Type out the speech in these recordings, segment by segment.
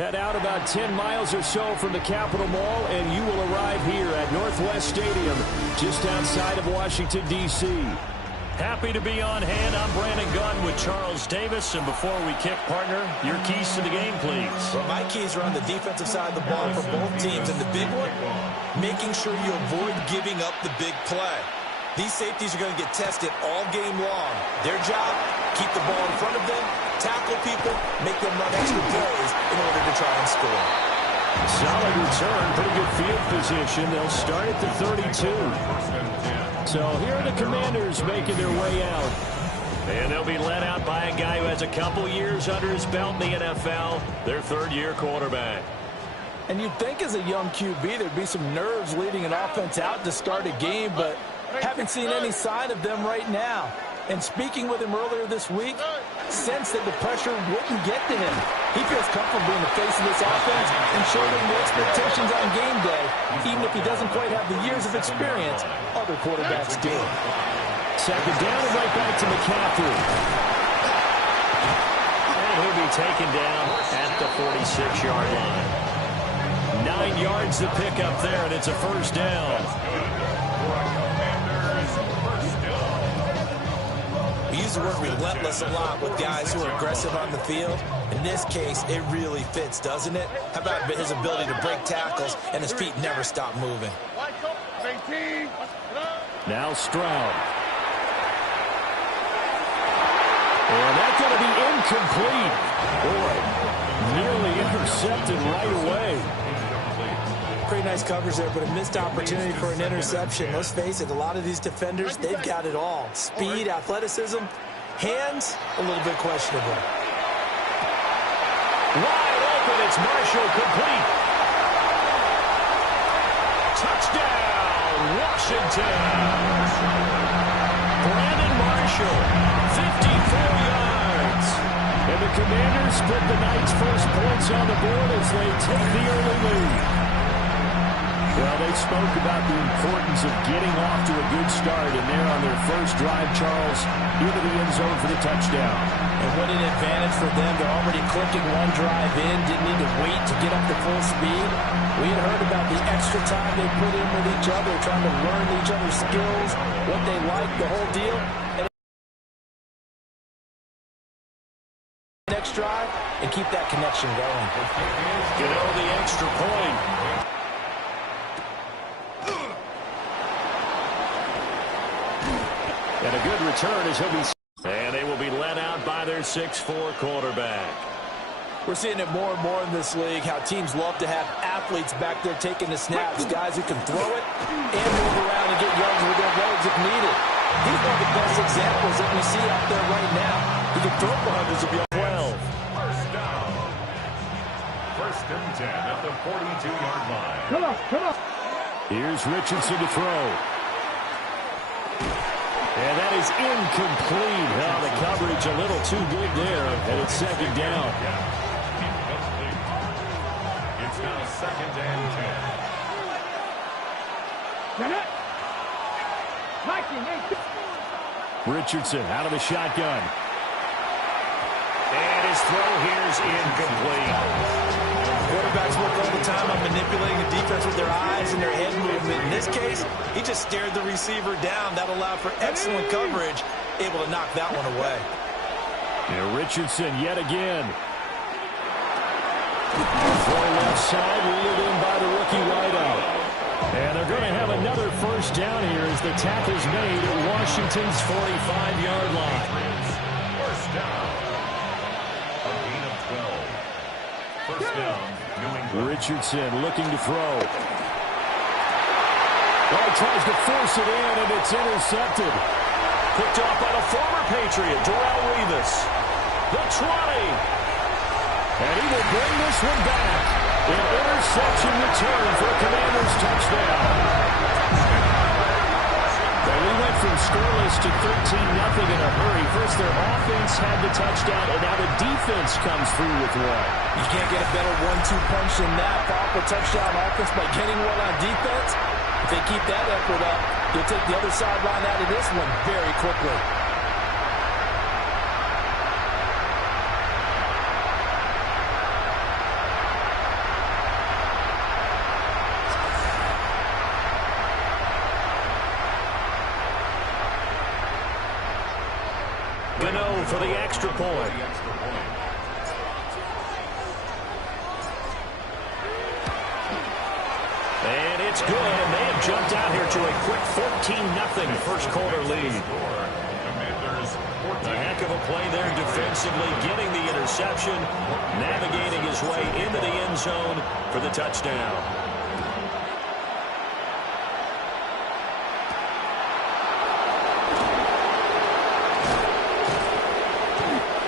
Head out about 10 miles or so from the Capitol Mall, and you will arrive here at Northwest Stadium, just outside of Washington, D.C. Happy to be on hand. I'm Brandon Gaudin with Charles Davis. And before we kick, partner, your keys to the game, please. Well, my keys are on the defensive side of the ball for both teams. And the big one, making sure you avoid giving up the big play. These safeties are going to get tested all game long. Their job, keep the ball in front of them, tackle people, make them run extra plays in order to try and score. Solid return, pretty good field position. They'll start at the 32. So here are the Commanders making their way out. And they'll be led out by a guy who has a couple years under his belt in the NFL, their third-year quarterback. And you'd think as a young QB there'd be some nerves leading an offense out to start a game, but haven't seen any sign of them right now. And speaking with him earlier this week, sensed that the pressure wouldn't get to him. He feels comfortable in the face of this offense and shouldering the expectations on game day, even if he doesn't quite have the years of experience other quarterbacks do. Second down and right back to McCaffrey. And he'll be taken down at the 46-yard line. 9 yards to pick up there, and it's a first down. We use the word relentless a lot with guys who are aggressive on the field. In this case, it really fits, doesn't it? How about his ability to break tackles and his feet never stop moving? Now Stroud. And that's going to be incomplete. Boy, nearly intercepted right away. Pretty nice coverage there, but a missed opportunity for an interception. Let's face it, a lot of these defenders, they've got it all. Speed, athleticism, hands, a little bit questionable. Wide open, it's Marshall, complete. Touchdown, Washington. Brandon Marshall, 54 yards. And the Commanders put the Knights' first points on the board as they take the early lead. Well, they spoke about the importance of getting off to a good start, and they're on their first drive, Charles, into the end zone for the touchdown. And what an advantage for them. They're already clicking one drive in, didn't need to wait to get up to full speed. We had heard about the extra time they put in with each other, trying to learn each other's skills, what they like, the whole deal. And next drive, and keep that connection going. Get over the extra point. And a good return as he'll be... And they will be led out by their 6'4" quarterback. We're seeing it more and more in this league, how teams love to have athletes back there taking the snaps, guys who can throw it and move around and get yards with their legs if needed. He's one of the best examples that we see out there right now. He can throw for hundreds of yards. 12. First down. First and 10 at the 42-yard line. Come on. Here's Richardson to throw. And that is incomplete. Oh, the coverage a little too good there, and it's second down. It's now second and 10. Richardson out of the shotgun. And his throw here is incomplete. Quarterbacks work all the time on manipulating the defense with their eyes and their head movement. In this case, he just stared the receiver down. That allowed for excellent coverage, able to knock that one away. And Richardson yet again. Throw left side, reeled in by the rookie wideout. And they're going to have another first down here as the tackle's made at Washington's 45-yard line. First down. A gain of 12. First down. Richardson looking to throw. Well, he tries to force it in, and it's intercepted. Picked off by the former Patriot, Darrelle Revis. The 20. And he will bring this one back. An interception return for a Commanders touchdown. Well, we went from scoreless to 13-0 in a hurry. First, their offense had the touchdown, and now the defense comes through with one. You can't get a better 1-2 punch than that. Follow a touchdown offense by getting one on defense. If they keep that effort up, they'll take the other sideline out of this one very quickly. for the extra point. And it's good, and they have jumped out here to a quick 14-0 first quarter lead. A heck of a play there defensively, getting the interception, navigating his way into the end zone for the touchdown.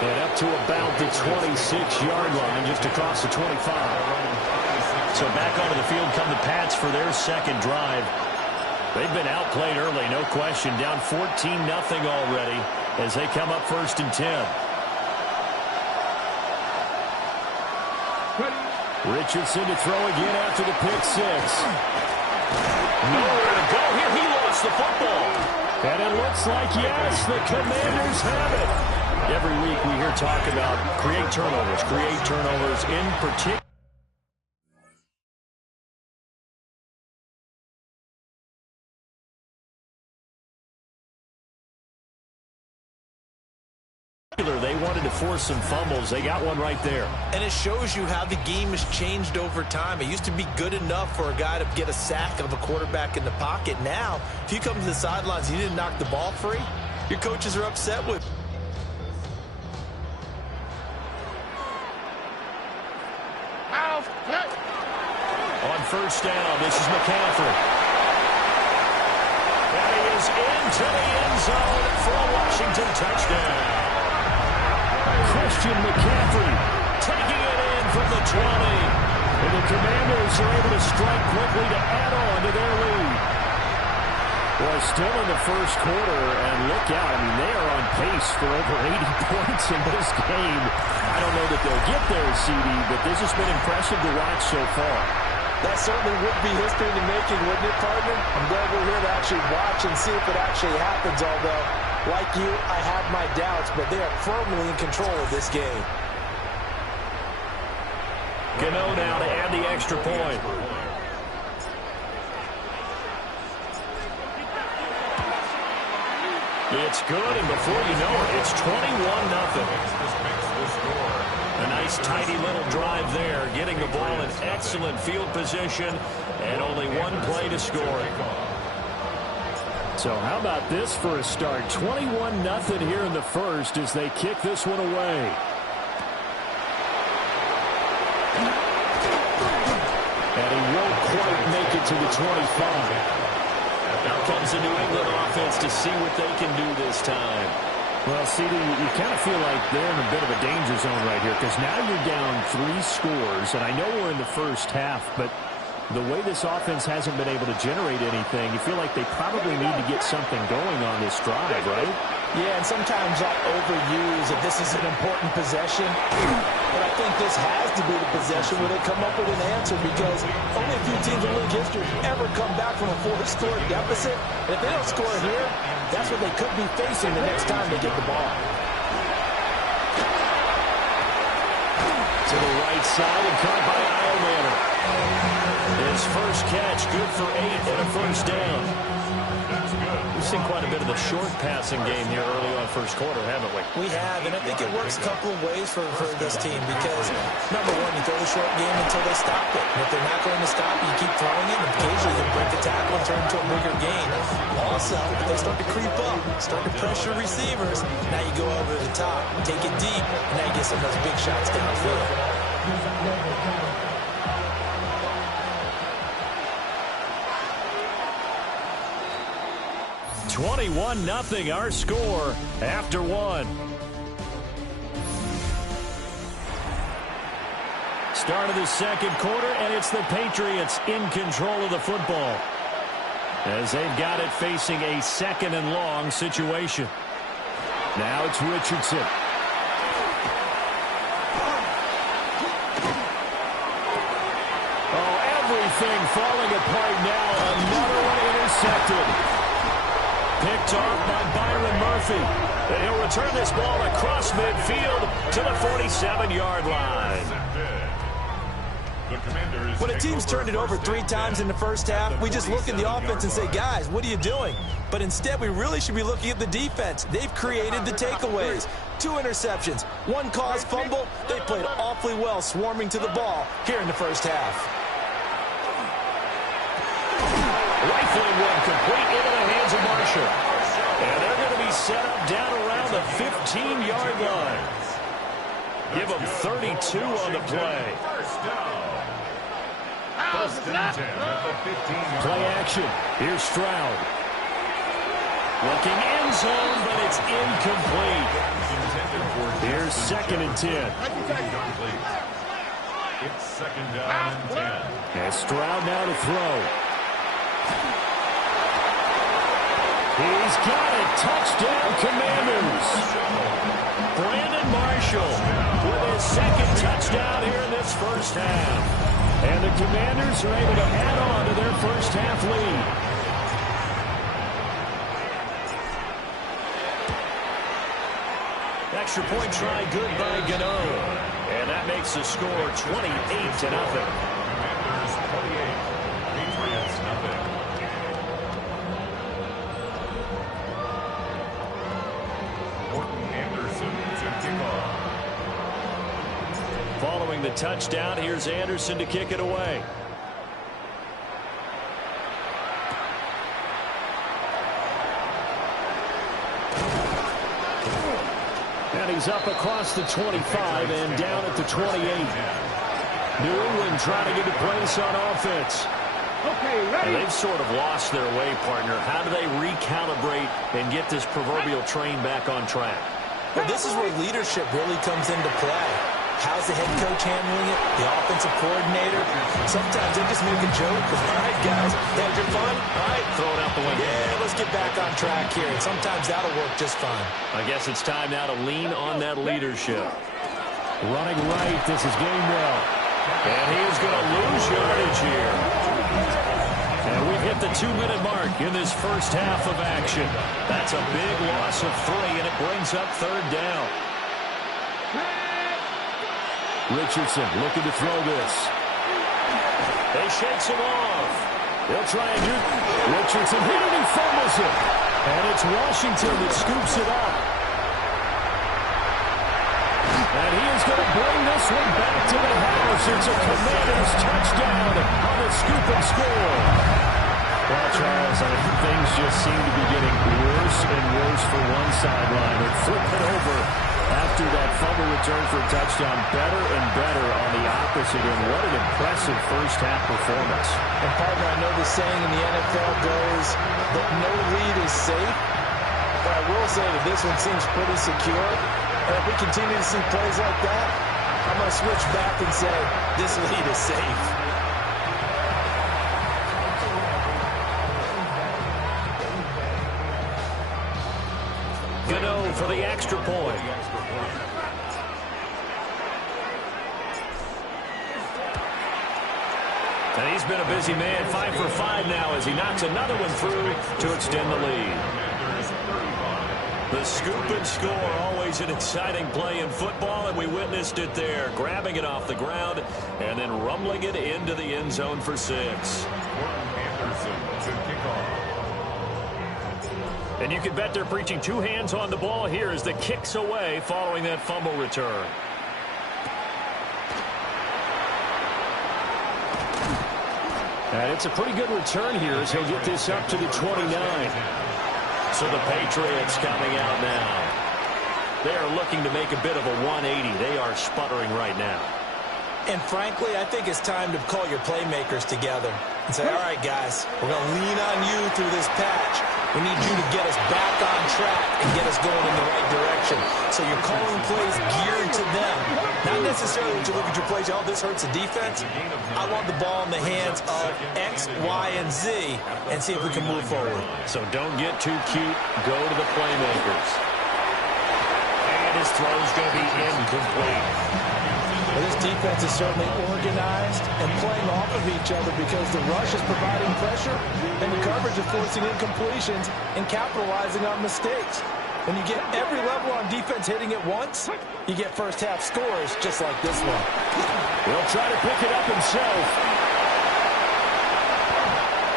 And up to about the 26-yard line, just across the 25. So back onto the field come the Pats for their second drive. They've been outplayed early, no question. Down 14-0 already as they come up 1st and 10. Richardson to throw again after the pick six. Nowhere to go here. He lost the football. And it looks like, yes, the Commanders have it. Every week we hear talk about create turnovers in particular. They wanted to force some fumbles. They got one right there. And it shows you how the game has changed over time. It used to be good enough for a guy to get a sack of a quarterback in the pocket. Now, if you come to the sidelines and you didn't knock the ball free, your coaches are upset with you. On first down, this is McCaffrey. And he is into the end zone for a Washington touchdown. Christian McCaffrey taking it in from the 20. And the Commanders are able to strike quickly to add on to their lead. Well, still in the first quarter, and look out. I mean, they are on pace for over 80 points in this game. I don't know that they'll get there, CD, but this has been impressive to watch so far. That certainly would be history in the making, wouldn't it, partner? I'm glad we're here to actually watch and see if it actually happens, although, like you, I have my doubts, but they are firmly in control of this game. Gano now to add the extra point. It's good, and before you know it, it's 21-0. A nice, tidy little drive there, getting the ball in excellent field position, and only one play to score. So how about this for a start? 21-0 here in the first as they kick this one away. And he won't quite make it to the 25. Now comes the New England offense to see what they can do this time. Well, CD, you kind of feel like they're in a bit of a danger zone right here because now you're down 3 scores, and I know we're in the first half, but the way this offense hasn't been able to generate anything, you feel like they probably need to get something going on this drive, right? Yeah, and sometimes I overuse that this is an important possession, but I think this has to be the possession where they come up with an answer because only a few teams in league history ever come back from a 4-score deficit. And if they don't score here, that's what they could be facing the next time they get the ball. To the right side and caught by Eilmanter. His first catch, good for 8 and a first down. We've seen quite a bit of the short passing game here early on first quarter, haven't we? We have, and I think it works a couple of ways for this team because, number one, you throw the short game until they stop it. And if they're not going to stop it, you keep throwing it, and occasionally you break a tackle and turn into a bigger gain. Also, if they start to creep up, start to pressure receivers, now you go over the top, take it deep, and now you get some of those big shots downfield. 21-0 our score after 1. Start of the second quarter, and it's the Patriots in control of the football as they've got it facing a second and long situation. Now it's Richardson. Oh, everything falling apart now. Another one intercepted. Picked off by Byron Murphy. And he'll return this ball across midfield to the 47-yard line. When a team's turned it over 3 times in the first half, we just look at the offense and say, guys, what are you doing? But instead, we really should be looking at the defense. They've created the takeaways. 2 interceptions, 1 caused fumble. They played awfully well swarming to the ball here in the first half. Rifling one complete into the hands of Marshall. And they're going to be set up down around the 15-yard line. Give them 32 on the play. First and 10 at the 15-yard Play action. Here's Stroud. Looking end zone, but it's incomplete. Here's 2nd and 10. It's 2nd down and 10. And Stroud now to throw. He's got it. Touchdown, Commanders. Brandon Marshall with his 2nd touchdown here in this first half. And the Commanders are able to add on to their first half lead. Extra point try good by Gano. And that makes the score 28-0. Commanders 28, Patriots nothing. Morton Anderson to kick off. Following the touchdown, here's Anderson to kick it away. And he's up across the 25 and down at the 28. New England trying to get a place on offense. And they've sort of lost their way, partner. How do they recalibrate and get this proverbial train back on track? Well, this is where leadership really comes into play. How's the head coach handling it? The offensive coordinator? Sometimes they just make a joke. All right, guys, had your fun? All right, Throw it out the window. yeah, let's get back on track here. And sometimes that'll work just fine. I guess it's time now to lean on that leadership. Running right, this is Gainwell. And he is going to lose yardage here. And we've hit the 2-minute mark in this first half of action. That's a big loss of 3, and it brings up 3rd down. Richardson looking to throw this. They shakes him off. They'll try and do Richardson hit it and fumbles it. And it's Washington that scoops it up. And he is going to bring this one back to the house. It's a Commanders touchdown on the scoop and score. Well, Charles, I mean, things just seem to be getting worse and worse for one sideline. They flip it over after that fumble return for a touchdown. Better and better on the opposite. And what an impressive first-half performance. And, partner, I know the saying in the NFL goes that no lead is safe. But I will say that this one seems pretty secure. And if we continue to see plays like that, I'm going to switch back and say this lead is safe. Gano for the extra point. And he's been a busy man, 5 for 5 now as he knocks another one through to extend the lead. The scoop and score, always an exciting play in football, and we witnessed it there, grabbing it off the ground and then rumbling it into the end zone for 6. Anderson to kick off. And you can bet they're preaching 2 hands on the ball here as the kick's away following that fumble return. And it's a pretty good return here as he'll get this up to the 29. So the Patriots coming out now. They are looking to make a bit of a 180. They are sputtering right now. And frankly, I think it's time to call your playmakers together and say, all right, guys, we're going to lean on you through this patch. We need you to get us back on track and get us going in the right direction. So you're calling plays geared to them. Not necessarily that you look at your plays, oh, this hurts the defense. I want the ball in the hands of X, Y, and Z and see if we can move forward. So don't get too cute. Go to the playmakers. And his throw's going to be incomplete. Well, this defense is certainly organized and playing off of each other because the rush is providing pressure and the coverage is forcing incompletions and capitalizing on mistakes. When you get every level on defense hitting it once, you get first-half scores just like this one. He'll try to pick it up himself.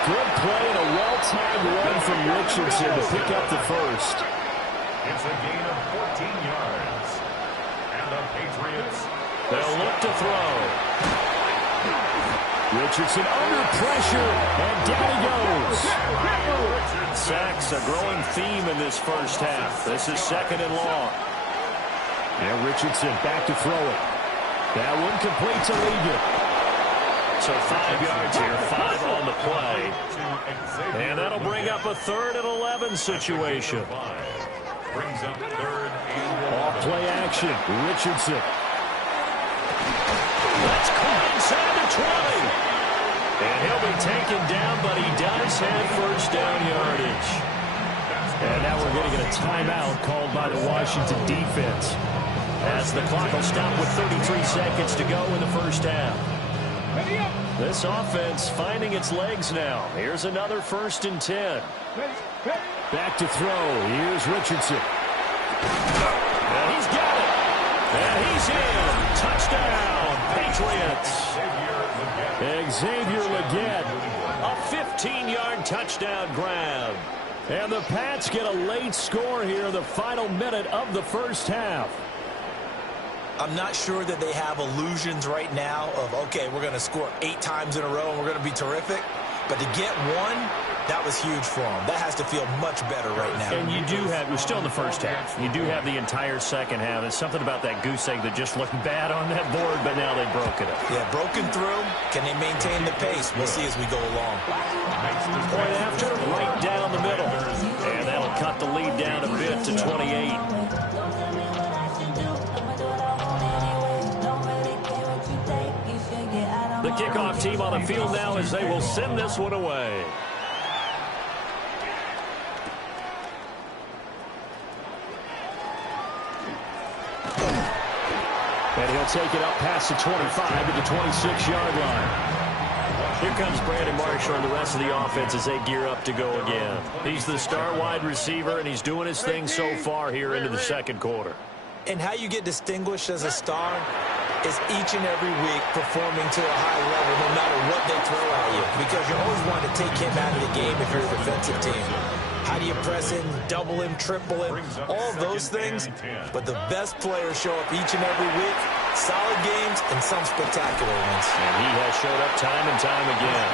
Good play and a well-timed run from Richardson to pick up the first. It's a gain of 14 yards. And the Patriots, they'll look to throw. Richardson under pressure, and down he goes. Sacks a growing theme in this first half. This is 2nd and long. And Richardson back to throw it. That one complete to Ligon. So 5 yards here, 5 on the play. And that'll bring up a 3rd and 11 situation. brings up 3rd and 11. Off play action, Richardson. That's caught inside the 20. And he'll be taken down, but he does have first down yardage. And now we're going to get a timeout called by the Washington defense, as the clock will stop with 33 seconds to go in the first half. This offense finding its legs now. Here's another 1st and 10. Back to throw. Here's Richardson. And he's got it. And he's in. Touchdown, Patriots. Xavier Legette, a 15-yard touchdown grab. And the Pats get a late score here in the final minute of the first half. I'm not sure that they have illusions right now of, okay, we're going to score 8 times in a row and we're going to be terrific. But to get one, that was huge for them. That has to feel much better right now. And you do have, we're still in the first half. You do have the entire second half. There's something about that goose egg that just looked bad on that board, but now they broke it up. Yeah, broken through. Can they maintain the pace? We'll see as we go along. Point after, right down the middle. And that'll cut the lead down a bit to 28. The kickoff team on the field now as they will send this one away. And he'll take it up past the 25 to the 26-yard line. Here comes Brandon Marshall and the rest of the offense as they gear up to go again. He's the star wide receiver, and he's doing his thing so far here into the second quarter. And how you get distinguished as a star is each and every week performing to a high level no matter what they throw at you, because you always want to take him out of the game if you're a defensive team. How do you press him, double him, triple him, all those things? But the best players show up each and every week, solid games and some spectacular ones. And he has showed up time and time again.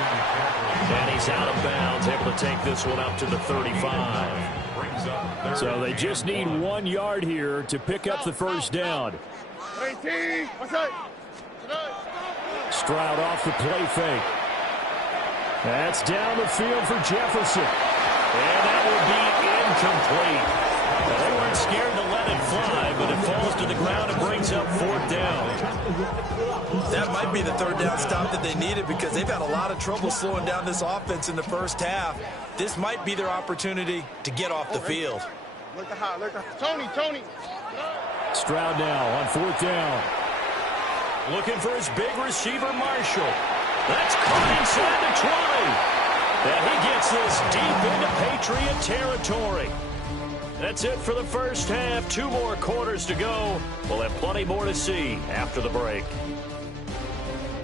And he's out of bounds, able to take this one up to the 35. So they just need 1 yard here to pick up the first down. Stroud off the play fake. That's down the field for Jefferson. And that will be incomplete. Well, they weren't scared to let it fly, but it falls to the ground and brings up 4th down. That might be the 3rd down stop that they needed, because they've had a lot of trouble slowing down this offense in the first half. This might be their opportunity to get off the field. Tony. Stroud now on 4th down. Looking for his big receiver, Marshall. That's caught inside the 20. And he gets this deep into Patriot territory. That's it for the first half. 2 more quarters to go. We'll have plenty more to see after the break.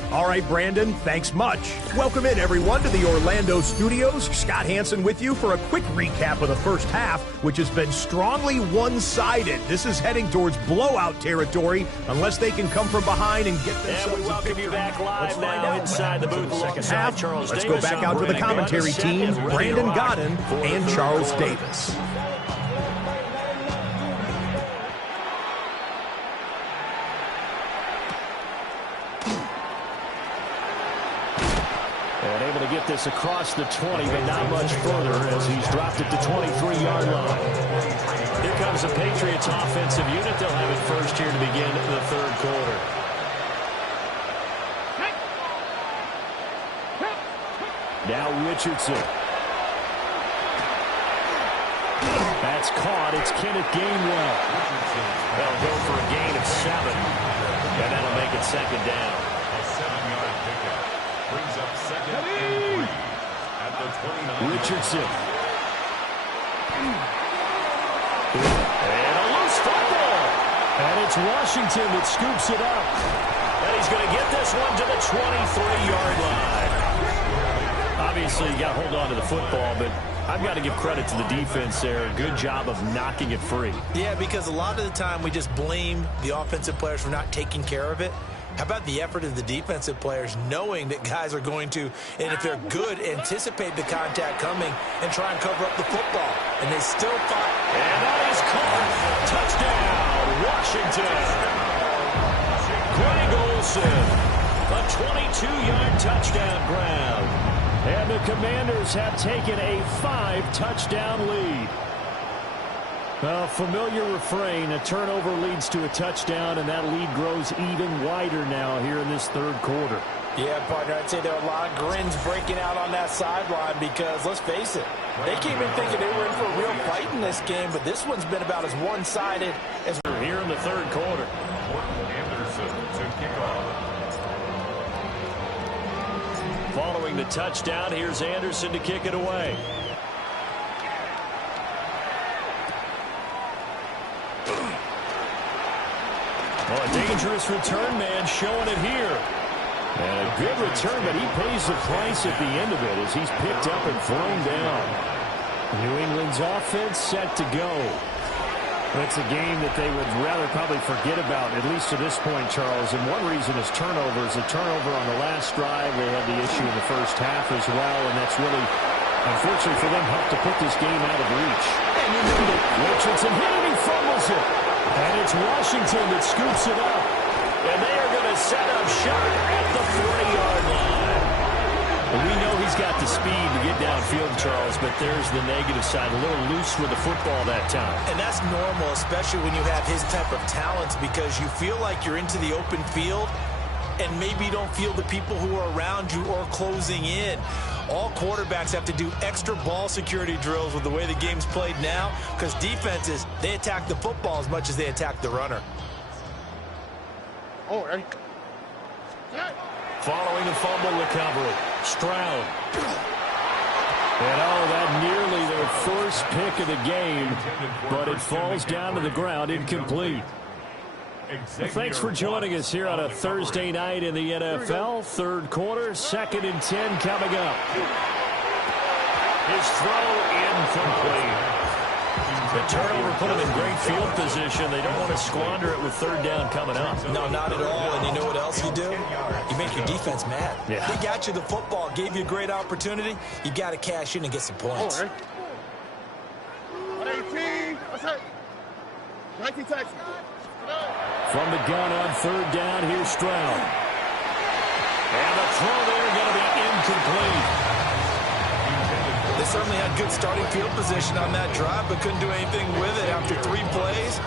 All right, Brandon, thanks much. Welcome in, everyone, to the Orlando studios. Scott Hansen with you for a quick recap of the first half, which has been strongly one-sided. This is heading towards blowout territory unless they can come from behind and get themselves and we welcome you back live now inside the booth alongside Charles Let's Davis. go back out to the commentary team, Brandon Godden and Charles Davis. Able to get this across the 20, but not much further as he's dropped it to 23-yard line. Here comes the Patriots offensive unit. They'll have it first here to begin the 3rd quarter. Now Richardson. That's caught. It's Kenneth Gainwell. They'll go for a gain of 7, and that'll make it 2nd down. A 7-yard pickup brings up 2nd and 3 at the 29. Richardson. Washington that scoops it up. And he's going to get this one to the 23-yard line. Obviously, you got to hold on to the football, but I've got to give credit to the defense there. Good job of knocking it free. Yeah, because a lot of the time we just blame the offensive players for not taking care of it. How about the effort of the defensive players knowing that guys are going to, and if they're good, anticipate the contact coming and try and cover up the football. And they still fought. And that is caught. Touchdown, Washington. Greg Olsen, a 22-yard touchdown grab. And the Commanders have taken a 5-touchdown lead. A familiar refrain, a turnover leads to a touchdown, and that lead grows even wider now here in this third quarter. Yeah, partner, I'd say there are a lot of grins breaking out on that sideline because, let's face it, they came in thinking they were in for a real fight in this game, but this one's been about as one-sided as we're here in the third quarter. Anderson to kick off. Following the touchdown, here's Anderson to kick it away. Oh, a dangerous return man showing it here. And a good return, but he pays the price at the end of it as he's picked up and thrown down. New England's offense set to go. It's a game that they would rather probably forget about, at least to this point, Charles. And one reason is turnovers. A turnover on the last drive. They had the issue in the first half as well, and that's really, unfortunately for them, helped to put this game out of reach. And you know that Richardson hit it, he fumbles it. And it's Washington that scoops it up. And they are going to set up shot at the 40-yard line. And we know he's got the speed to get downfield, Charles, but there's the negative side. A little loose with the football that time. And that's normal, especially when you have his type of talents, because you feel like you're into the open field and maybe you don't feel the people who are around you or closing in. All quarterbacks have to do extra ball security drills with the way the game's played now, because defenses, they attack the football as much as they attack the runner. Oh, right. Following the fumble recovery, Stroud. And that nearly their first pick of the game, but it falls down to the ground, incomplete. Well, thanks for joining us here on a Thursday night in the NFL. Third quarter, 2nd and 10 coming up. His throw incomplete. The turnover put him in great field position. They don't want to squander it with third down coming up. No, not at all. And you know what else you do? You make your defense mad. Yeah. They got you the football, gave you a great opportunity. You got to cash in and get some points. Oh, right. 118. What's that? 19 Texas. From the gun on third down, here's Stroud. And the throw there going to be incomplete. They certainly had good starting field position on that drive, but couldn't do anything with it after 3 plays.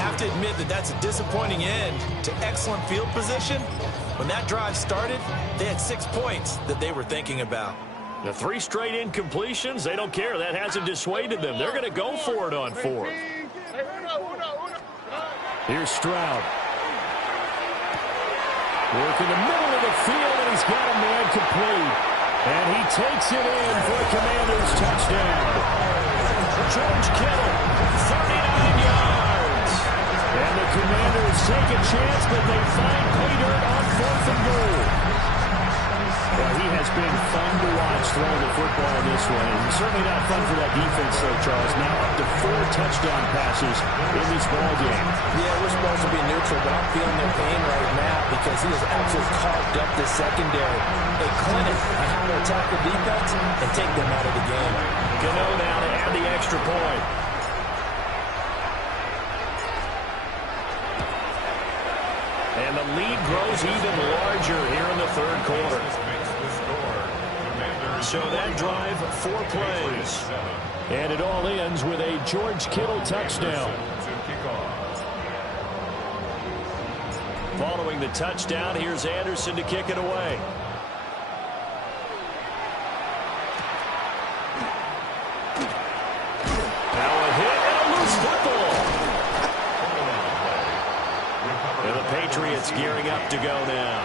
Have to admit that that's a disappointing end to excellent field position. When that drive started, they had 6 points that they were thinking about. The 3 straight incompletions, they don't care. That hasn't dissuaded them. They're going to go for it on 4th. Here's Stroud. Working the middle of the field, and he's got a man complete. And he takes it in for a Commanders touchdown. George Kittle, 39 yards. And the Commanders take a chance, but they find pay dirt on 4th and goal. Well, he has been fun to watch throwing the football in this one. And certainly not fun for that defense, though, Charles. Now up to 4 touchdown passes in this ball game. Yeah, we're supposed to be neutral, but I'm feeling their pain right now because he has absolutely carved up the secondary. A clinic on how to attack the defense and take them out of the game. Gano now to add the extra point. And the lead grows even larger here in the third quarter. So that drive, 4 plays. And it all ends with a George Kittle touchdown. Following the touchdown, here's Anderson to kick it away. Now a hit and a loose football. And the Patriots gearing up to go now.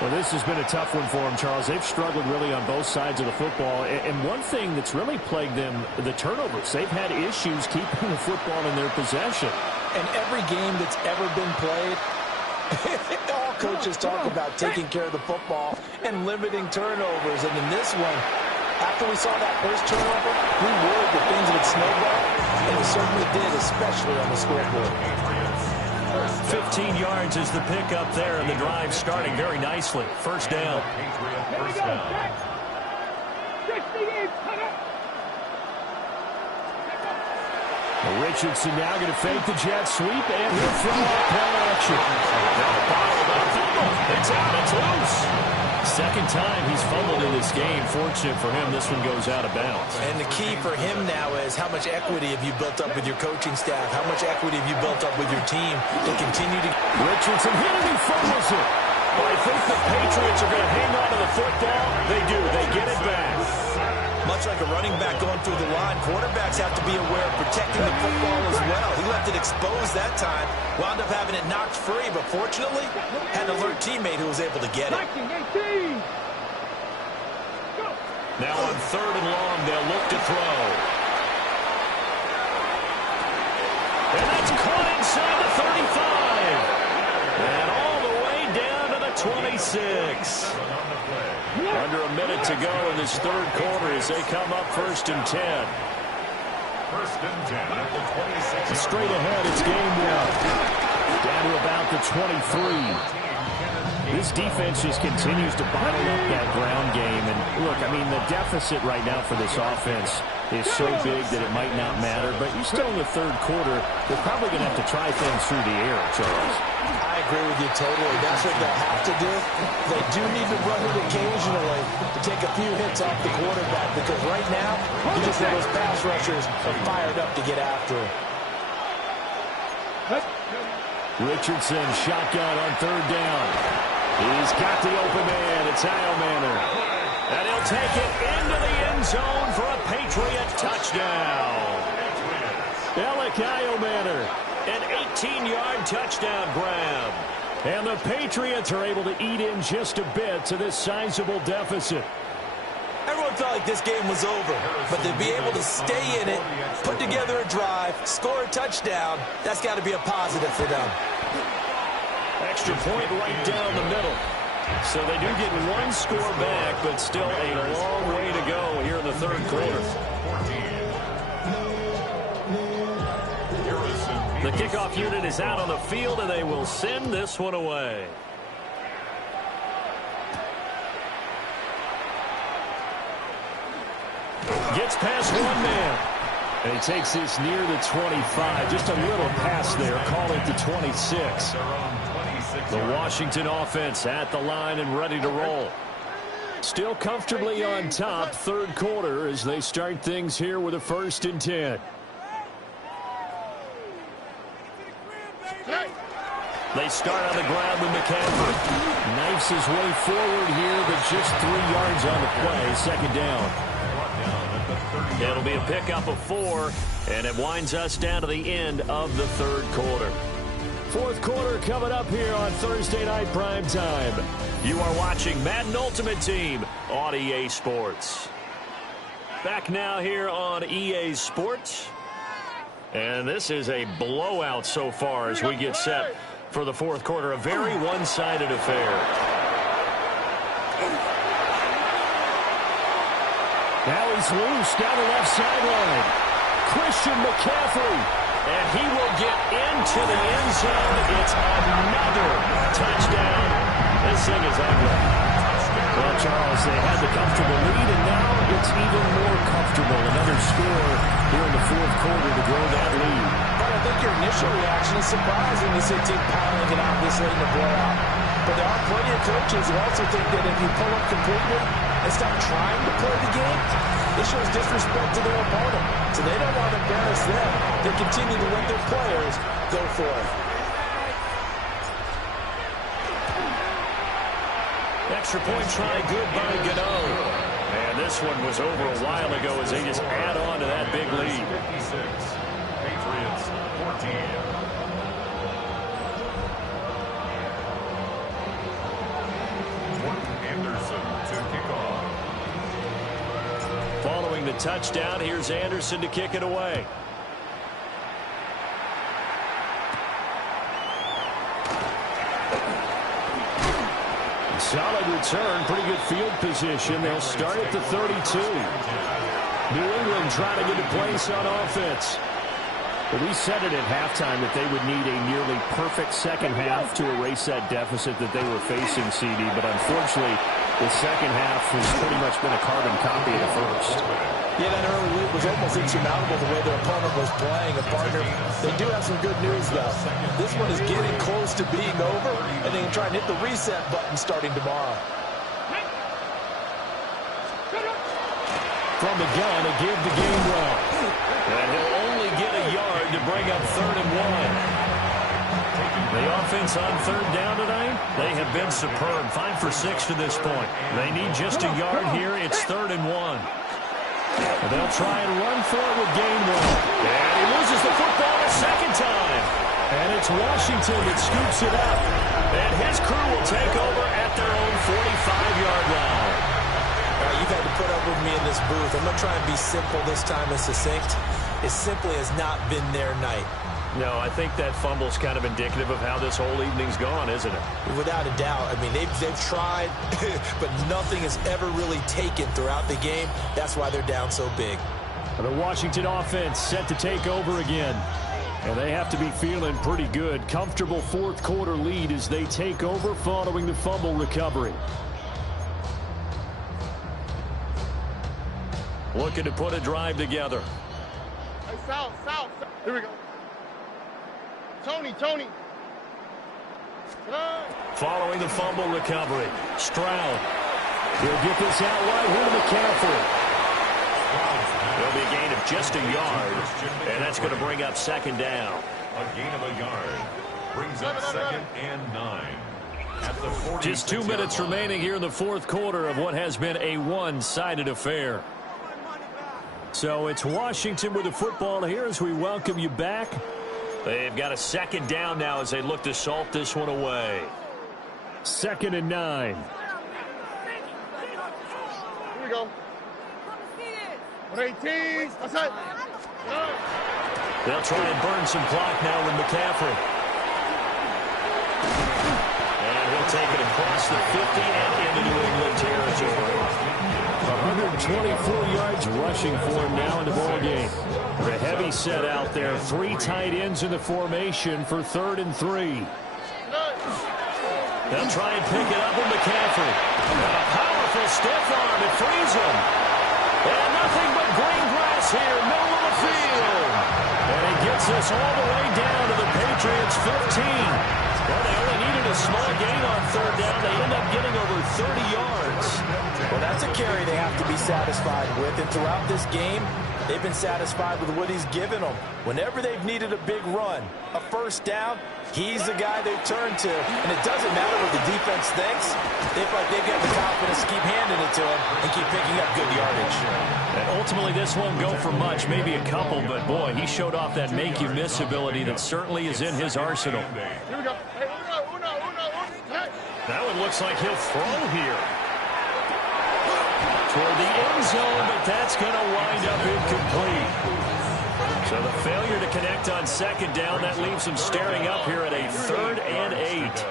Well, this has been a tough one for them, Charles. They've struggled really on both sides of the football. And one thing that's really plagued them, the turnovers. They've had issues keeping the football in their possession. And every game that's ever been played, all coaches talk about taking care of the football and limiting turnovers. And in this one, after we saw that first turnover, we worried that things would snowball, and it certainly did, especially on the scoreboard. 15 yards is the pickup there, and the drive starting very nicely. First down. Richardson now going to fake the jet sweep, and he'll throw out play action. It's out, it's loose. Second time he's fumbled in this game. Fortunate for him, this one goes out of bounds. And the key for him now is how much equity have you built up with your coaching staff? How much equity have you built up with your team to continue to... Richardson hit it, he fumbles it. Well, I think the Patriots are going to hang on to the football. They do. They get it back. Much like a running back going through the line, quarterbacks have to be aware of protecting the football as well. He left it exposed that time, wound up having it knocked free, but fortunately, had an alert teammate who was able to get it. Now on 3rd and long, they'll look to throw. And that's caught inside the 35. And all the way down to the 26. Under a minute to go in this third quarter as they come up 1st and 10. 1st and 10 at the 26. Straight ahead, it's game 1. Down to about the 23. This defense just continues to bottle up that ground game. And look, I mean, the deficit right now for this offense is so big that it might not matter. But you're still in the third quarter. They're probably going to have to try things through the air, Charles. I agree with you totally. That's what they'll have to do. They do need to run it occasionally to take a few hits off the quarterback, because right now, you just know those pass rushers are fired up to get after him. Richardson, shotgun on 3rd down. He's got the open man. It's Iomanner. And he'll take it into the end zone for a Patriot touchdown. Alec Iomanner, an 18-yard touchdown grab. And the Patriots are able to eat in just a bit to this sizable deficit. Everyone felt like this game was over, but to be able to stay in it, put together a drive, score a touchdown, that's got to be a positive for them. Extra point right down the middle. So they do get one score back, but still a long way to go here in the third quarter. The kickoff unit is out on the field, and they will send this one away. Gets past one man. And he takes this near the 25. Just a little pass there. Call it the 26. The Washington offense at the line and ready to roll. Still comfortably on top, third quarter, as they start things here with a 1st and 10. They start on the ground with McCaffrey. Knifes his way forward here, but just 3 yards on the play. Second down. It'll be a pickup of 4, and it winds us down to the end of the third quarter. Fourth quarter coming up here on Thursday Night Primetime. You are watching Madden Ultimate Team on EA Sports. Back now here on EA Sports. And this is a blowout so far as we get set for the fourth quarter. A very one-sided affair. Now he's loose down the left sideline. Christian McCaffrey. And he will get into the end zone. It's another touchdown. This thing is ugly. Well, Charles, they had the comfortable lead, and now it's even more comfortable. Another score here in the fourth quarter to grow that lead. But I think your initial reaction is surprised when you see a team piling it out this late in the blowout. But there are plenty of coaches who also think that if you pull up completely and stop trying to play the game, it shows disrespect to their opponent. So they don't want to embarrass them. They continue to let their players go for it. Extra point try good by Gano. And this one was over a while ago as they just add on to that big lead. 56. Patriots 14. Following the touchdown, here's Anderson to kick it away. return. Pretty good field position. They'll start at the 32. New England trying to get a place on offense. But we said it at halftime that they would need a nearly perfect second half to erase that deficit that they were facing, CD. But unfortunately, the second half has pretty much been a carbon copy of the first. Yeah, that early lead was almost insurmountable the way their opponent was playing. A partner, they do have some good news, though. This one is getting close to being over, and they can try and hit the reset button starting tomorrow. From the gun, a give the game run. And he'll only get a yard to bring up 3rd and 1. The offense on 3rd down tonight, they have been superb. 5 for 6 to this point. They need just a yard here. It's 3rd and 1. And they'll try and run for it with Gainwell. And he loses the football a second time. And it's Washington that scoops it up. And his crew will take over at their own 45-yard line. You've had to put up with me in this booth. I'm going to try and be simple this time and succinct. It simply has not been their night. No, I think that fumble's kind of indicative of how this whole evening's gone, isn't it? Without a doubt. I mean, they've tried, but nothing has ever really taken throughout the game. That's why they're down so big. The Washington offense set to take over again. And they have to be feeling pretty good. Comfortable fourth quarter lead as they take over following the fumble recovery. Looking to put a drive together. Hey, south. Here we go. Tony. Following the fumble recovery, Stroud will get this out wide here to McCaffrey. There'll be a gain of just a yard, and that's going to bring up 2nd down. A gain of a yard brings up 2nd and 9. At the Just 2 minutes remaining here in the fourth quarter of what has been a one-sided affair. So it's Washington with the football here as we welcome you back. They've got a 2nd down now as they look to salt this one away. 2nd and 9. Here we go. 118. That's it. They'll try and burn some clock now with McCaffrey. And he'll take it across the 50 and into New England territory. 124 yards rushing for him now in the ball game. The heavy set out there. 3 tight ends in the formation for 3rd and 3. They'll try and pick it up with McCaffrey. And a powerful stiff arm. It frees him. And nothing but green grass here. Middle of the field. And it gets us all the way down to the Patriots 15. Well, they only needed a small gain on 3rd down. They end up getting over 30 yards. Well, that's a carry they have to be satisfied with. And throughout this game, they've been satisfied with what he's given them. Whenever they've needed a big run, a 1st down, he's the guy they turn to. And it doesn't matter what the defense thinks. They feel like they've got the confidence to keep handing it to him and keep picking up good yardage. And ultimately, this won't go for much, maybe a couple. But, boy, he showed off that make-you-miss ability that certainly is in his arsenal. Here we go. Hey, uno. Hey. That one looks like he'll throw here. Toward the end zone, but that's going to wind up incomplete. So the failure to connect on 2nd down, that leaves him staring up here at a 3rd and 8.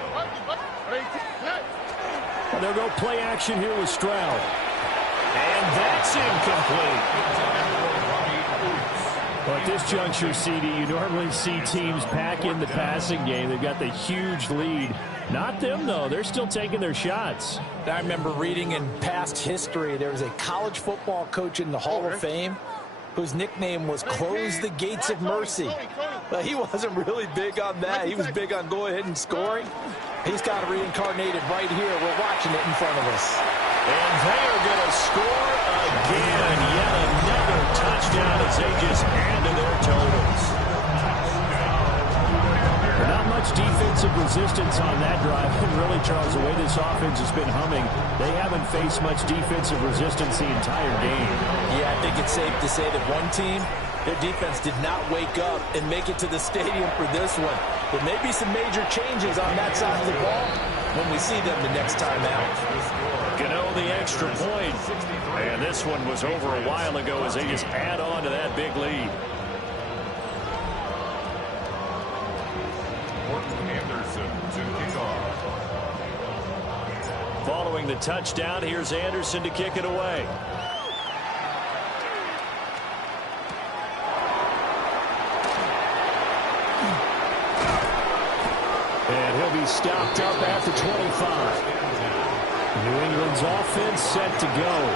And they'll go play action here with Stroud. And that's incomplete. Well, at this juncture, CD, you normally see teams pack in the passing game. They've got the huge lead. Not them, though. They're still taking their shots. I remember reading in past history, there was a college football coach in the Hall of Fame whose nickname was Close the Gates of Mercy. But he wasn't really big on that. He was big on go ahead and scoring. He's kind of reincarnated right here. We're watching it in front of us. And they are going to score again. Yet another touchdown as they just add to their totals. Not much defensive resistance on that drive. And really, Charles, the way this offense has been humming, they haven't faced much defensive resistance the entire game. Yeah, I think it's safe to say that one team, their defense did not wake up and make it to the stadium for this one. There may be some major changes on that side of the ball when we see them the next time out. Gano the extra point. And this one was over a while ago as they just add on to that big lead. Following the touchdown, here's Anderson to kick it away. And he'll be stopped up at the 25. New England's offense set to go.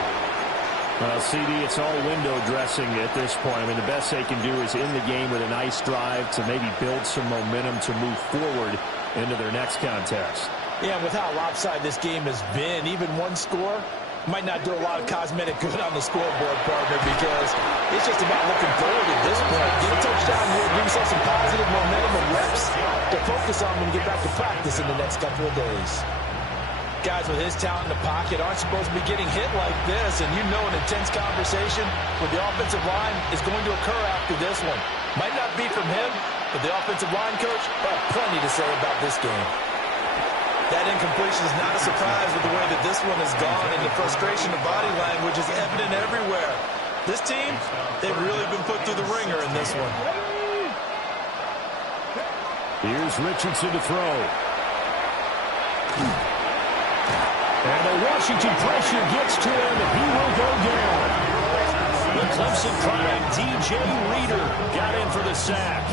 Well, CD, it's all window dressing at this point. I mean, the best they can do is in the game with a nice drive to maybe build some momentum to move forward into their next contest. Yeah, with how lopsided this game has been, even one score might not do a lot of cosmetic good on the scoreboard, partner, because it's just about looking forward at this point. Get a touchdown here, give yourself some positive momentum and reps to focus on when you get back to practice in the next couple of days. Guys with his talent in the pocket aren't supposed to be getting hit like this, and you know an intense conversation with the offensive line is going to occur after this one. Might not be from him, but the offensive line coach will have plenty to say about this game. That incompletion is not a surprise with the way that this one has gone, and the frustration of body language is evident everywhere. This team, they've really been put through the ringer in this one. Here's Richardson to throw. And the Washington pressure gets to him, and he will go down. The Clemson product, DJ Reader, got in for the sack.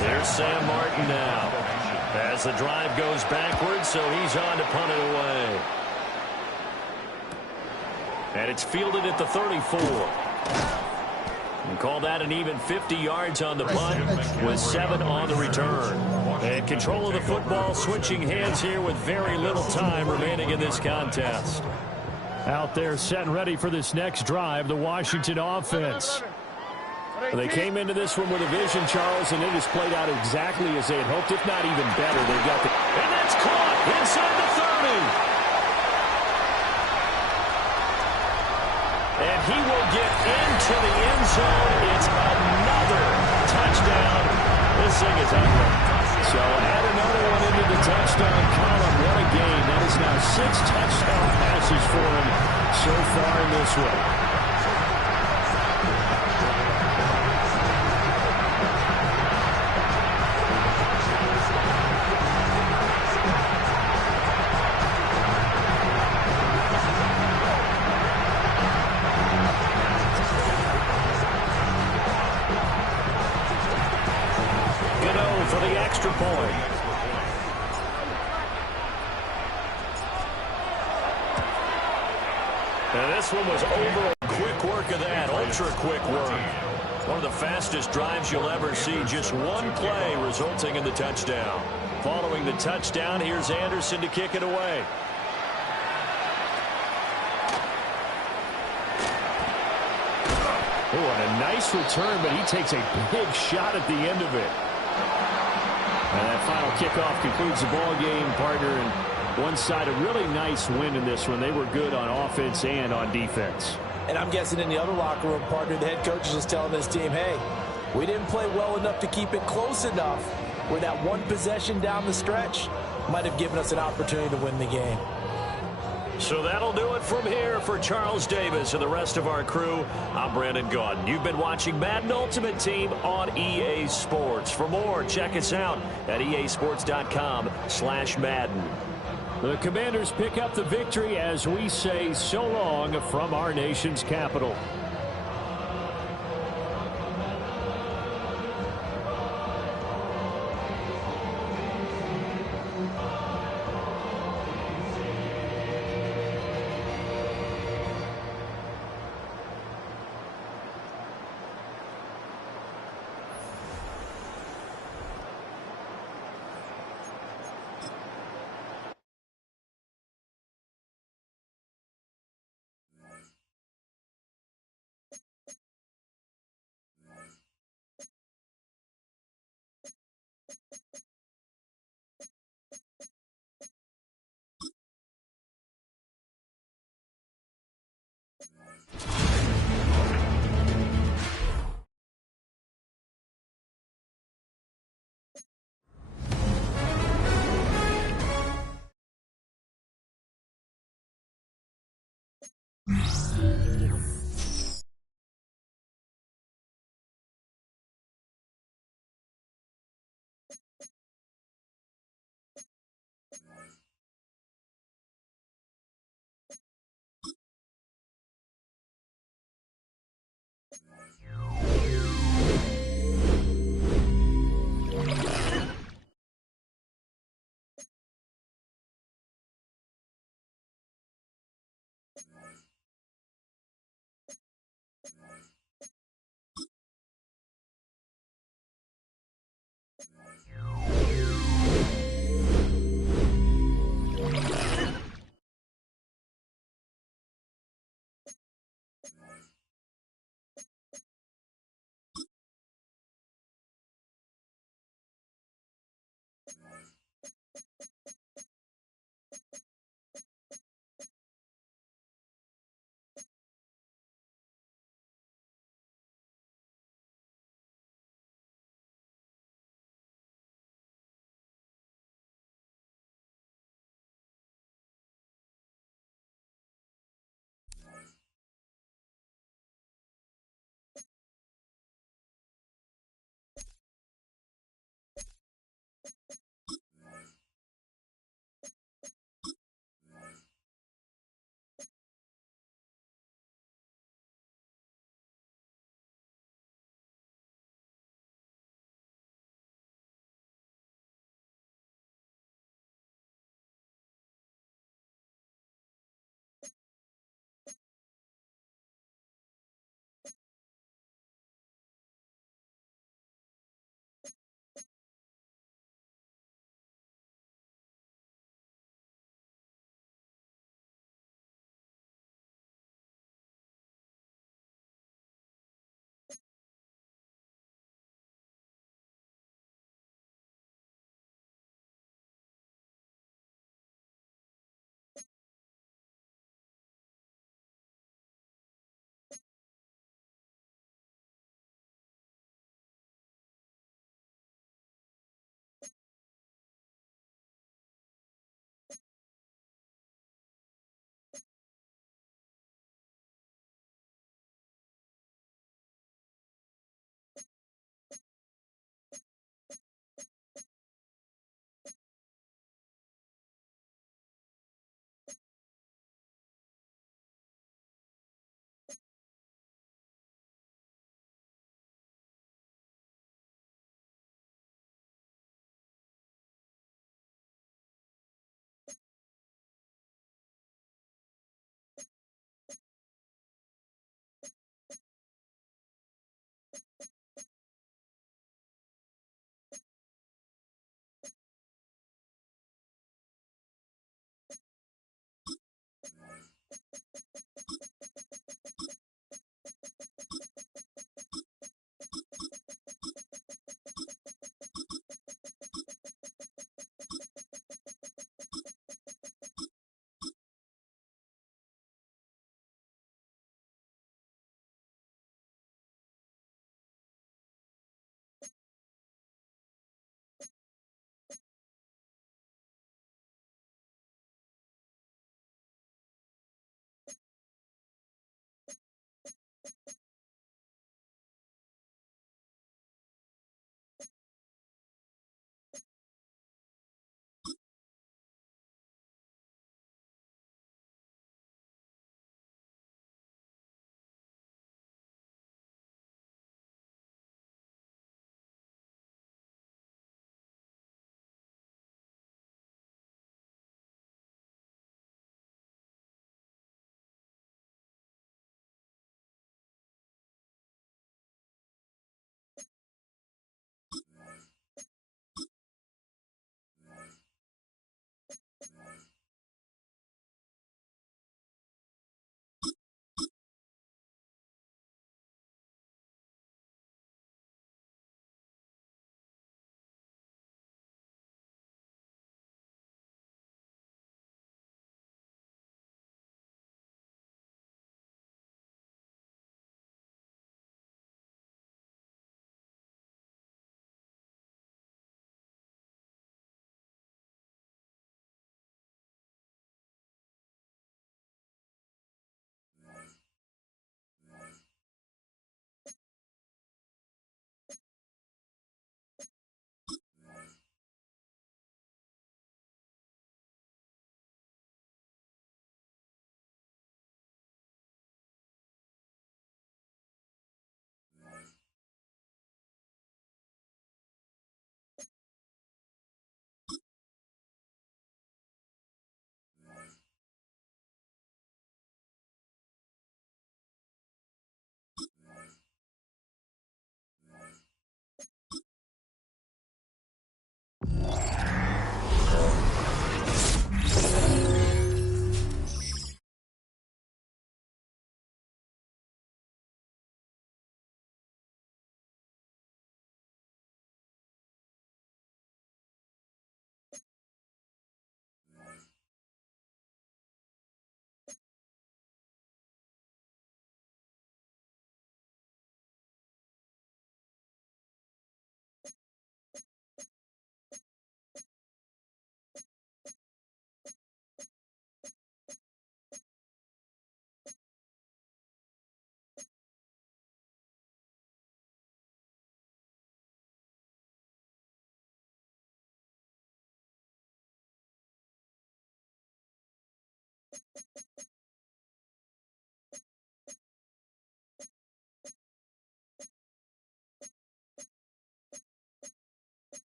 There's Sam Martin now. As the drive goes backwards, so he's on to punt it away. And it's fielded at the 34. And call that an even 50 yards on the punt with 7 on the return. And control of the football switching hands here with very little time remaining in this contest. Out there set and ready for this next drive, the Washington offense. They came into this one with a vision, Charles, and it has played out exactly as they had hoped, if not even better. They've got the... And that's caught inside the 30. And he will get into the end zone. It's another touchdown. This thing is ugly. So add another one into the touchdown column. What a game. That is now 6 touchdown passes for him so far in this one. For the extra point. And this one was over. Quick work of that. Ultra quick work. One of the fastest drives you'll ever see. Just one play resulting in the touchdown. Following the touchdown, here's Anderson to kick it away. Oh, and a nice return, but he takes a big shot at the end of it. And that final kickoff concludes the ball game, partner. And one side, a really nice win in this one. They were good on offense and on defense. And I'm guessing in the other locker room, partner, the head coach is just telling this team, hey, we didn't play well enough to keep it close enough where that one possession down the stretch might have given us an opportunity to win the game. So that'll do it from here for Charles Davis and the rest of our crew. I'm Brandon Gaudin. You've been watching Madden Ultimate Team on EA Sports. For more, check us out at easports.com/Madden. The Commanders pick up the victory as we say so long from our nation's capital.